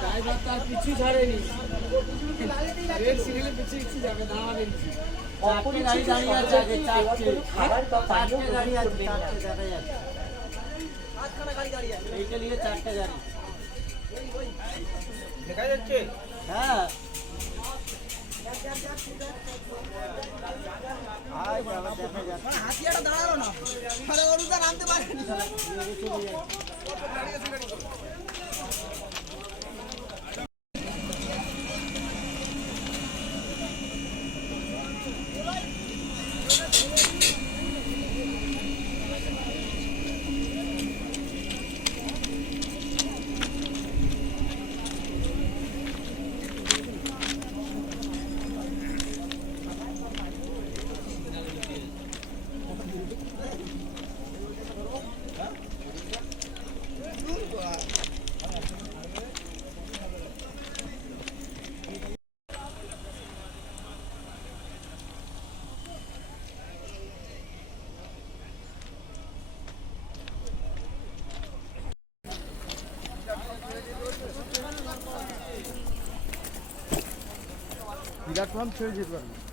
Driver তার পিছু ছাড়েনি, রেল সিগন্যালে পিছু যাবে না। চারটে গাড়ি দাঁড়িয়ে আছে আগে, চারটে দাঁড়িয়ে আছে, এইটা নিয়ে চারটে গাড়ি দেখা যাচ্ছে। হ্যাঁ হাতিয়াটা দাঁড়ালো না, অরুদা নামতে পারেনি। প্ল্যাটফর্ম ছেড়ে যেতে পারবে।